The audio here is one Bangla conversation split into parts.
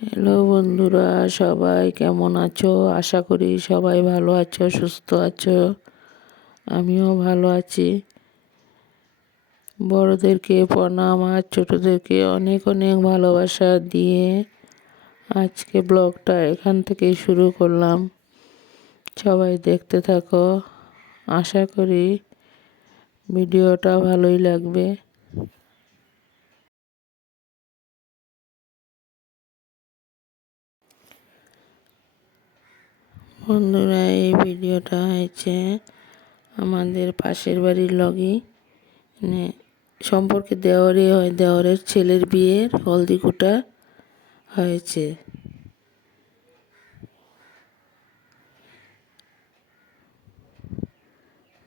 হ্যালো বন্ধুরা, সবাই কেমন আছো? আশা করি সবাই ভালো আছো, সুস্থ আছো। আমিও ভালো আছি। বড়দেরকে প্রণাম আর ছোটোদেরকে অনেক অনেক ভালোবাসা দিয়ে আজকে ব্লগটা এখান থেকে শুরু করলাম। সবাই দেখতে থাকো। আশা করি ভিডিওটা ভালোই লাগবে। বন্ধুরা, এই ভিডিওটা হয়েছে আমাদের পাশের বাড়ির লগই মানে সম্পর্কে দেওয়ারে হয়, দেওয়ারের ছেলের বিয়ের হলদি কুটা হয়েছে।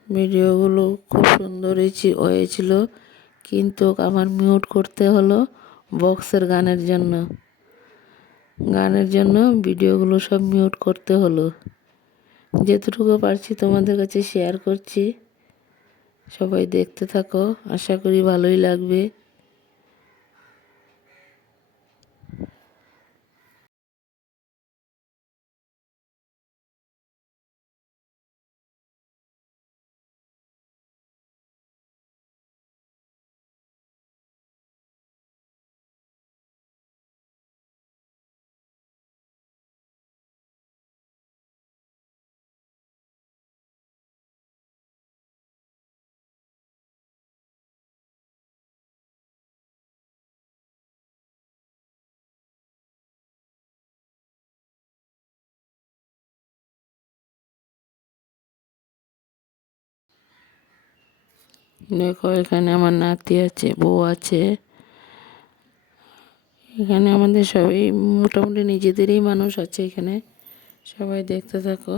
ভিডিওগুলো খুব সুন্দর হয়েছিল। কিন্তু আমার মিউট করতে হলো বক্সের গানের জন্য। গানের জন্য ভিডিওগুলো সব মিউট করতে হলো। যেতটুকু পারছি তোমাদের কাছে শেয়ার করছি। সবাই দেখতে থাকো, আশা করি ভালোই লাগবে। দেখো, এখানে আমার নাতি আছে, বউ আছে। এখানে আমাদের সবাই মোটামুটি নিজেদেরই মানুষ আছে এখানে। সবাই দেখতে থাকো।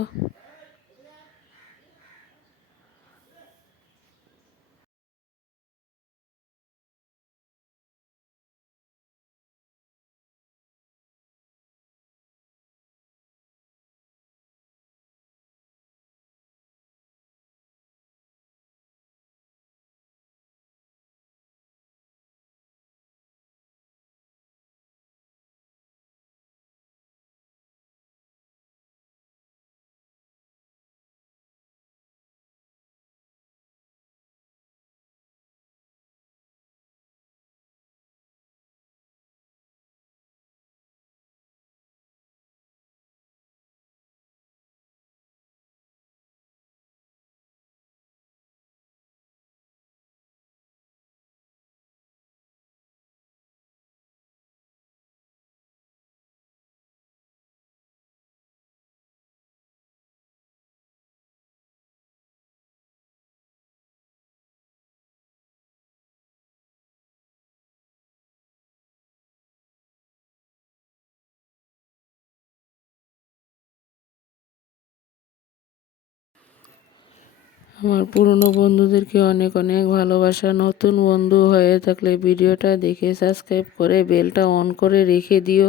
আমার পুরনো বন্ধুদেরকে অনেক অনেক ভালোবাসা। নতুন বন্ধু হয়ে থাকলে ভিডিওটা দেখে সাবস্ক্রাইব করে বেলটা অন করে রেখে দিও।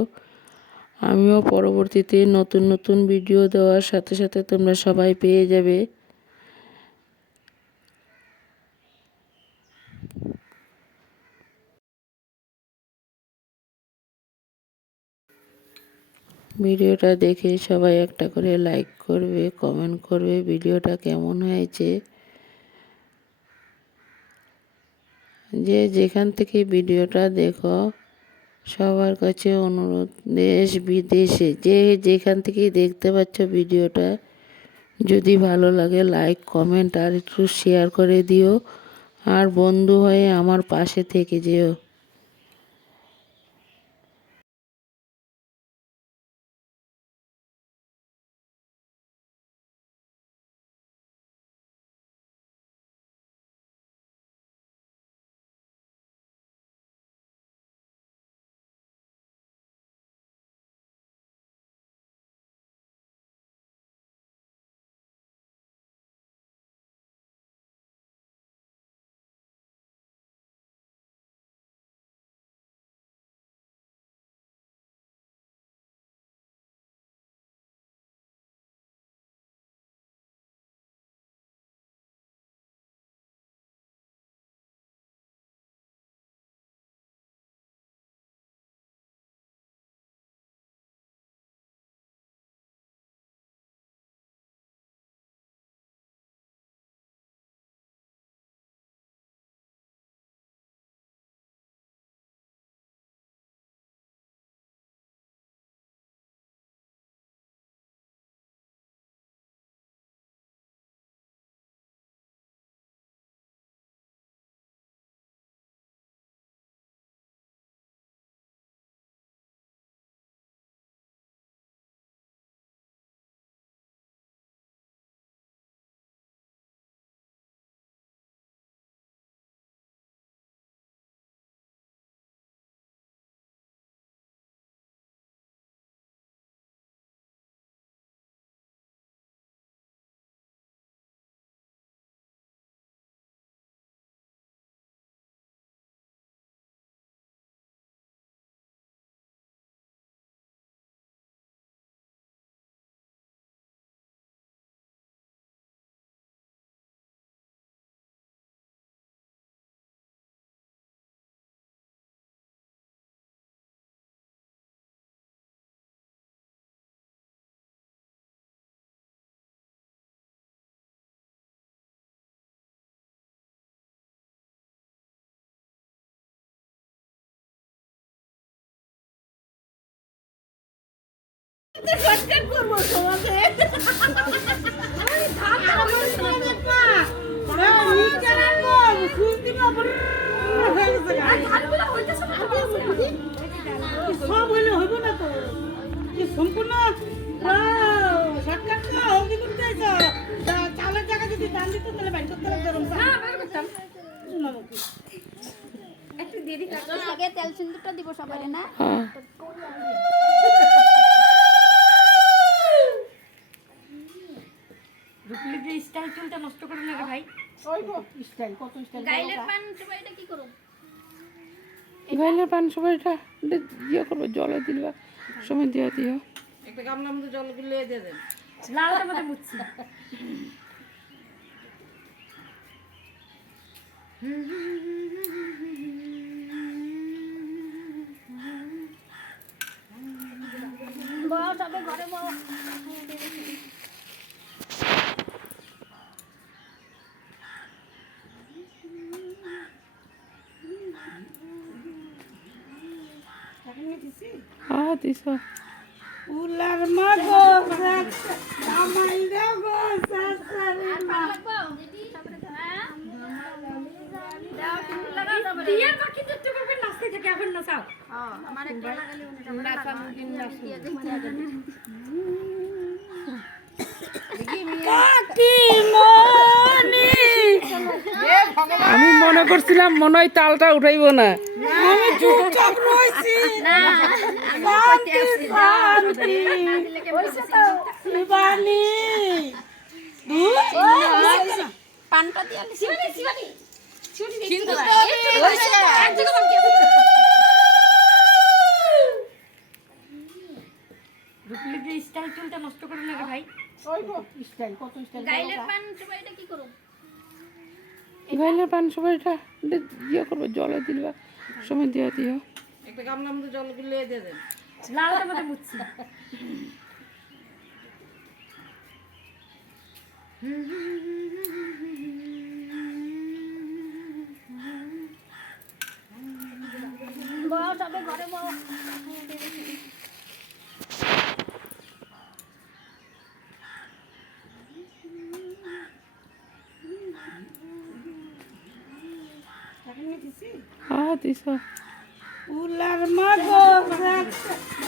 আমিও পরবর্তীতে নতুন নতুন ভিডিও দেওয়ার সাথে সাথে তোমরা সবাই পেয়ে যাবে। ভিডিওটা দেখে সবাই একটা করে লাইক করবে কমেন্ট করবে, ভিডিওটা কেমন হয়েছে? যে যেখান থেকে ভিডিওটা দেখো, সবার কাছে অনুরোধ, দেশ বিদেশে, যে যেখান থেকে দেখতে পাচ্ছ ভিডিওটা, যদি ভালো লাগে লাইক কমেন্ট আর একটু শেয়ার করে দিও। আর বন্ধু হয়ে আমার পাশে থেকে যেও। সংস্কার করব সমাজে সব হইলে হইব না তো কি সম্পূর্ণ তো হলদি করতে চালের জায়গা যদি দান দিত তাহলে বাইর করতে লাগতো এরকম চা। আগে তেল সিন্দুরটা দিব সবাই না? হ্যাঁ স্টাইল চুলটা নষ্ট করে না রে ভাই হইব, স্টাইল, কত স্টাইল গাইলের পান সবাই এটা কি করো? গাইলের পান সবাই এটা ইয়ে করব জলে দিলবা সময় দিয়ে দিও। একটা গামলার মধ্যে জল গুলিয়ে দিয়ে দেন। লালটা মধ্যে মুছছি। বউ সবাই ঘরে হ্যাঁ দিছ উলার মাগো আমাই দেবো সাসারে মা লাগবো তারপরে তো? দাও, টিপু লাগাও তারপরে। বিয়ের বাকি যেটু করবে নাচতে থেকে এখন নাচাও আমার একটা লাগালে উনি তারপরে লাগাও। দিয়ে দিই, দিয়ে দিই। কাকিমণি আমি মনে করছিলাম মনে হয় তালটা উঠাইব না আমি চুপচাপ রইছি শান্তি শান্তি শিবানী পানটা দিয়ে আনলি। কিন্তু হয়েছে। এক জায়গা বাকি আছে রুকলি স্টাইল চুলটা নষ্ট করে না রে ভাই স্টাইল কত স্টাইল গাইলের পান সবাই এটা কি করো গাইলের পান সবাই এটা এটা ইয়ে করব জলে দিলবা সময় দিয়ে দিও। একটা গামলার মধ্যে জল গুলিয়ে দিয়ে দেন। মধ্যে ঘরে বউ হ্যাঁ উলার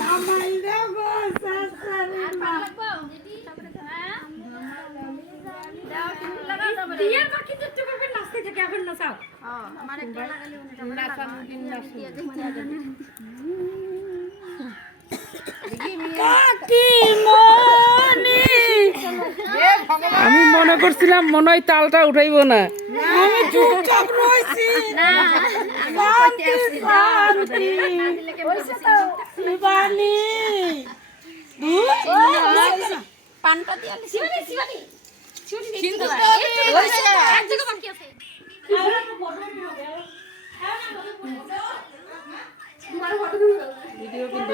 আমাই সাসারে মা। বাকি করবে নাচতে থেকে এখন নাচাও। আমার একটা লাগালে। কাকিমণি আমি মনে করছিলাম মনে হয় তালটা উঠাইব না। আমি চুপচাপ রইছি শান্তি শান্তি শিবানী পানটা দিয়ে আনলি। কিন্তু হয়েছে। এক জায়গা বাকি আছে ভিডিও কিন্তু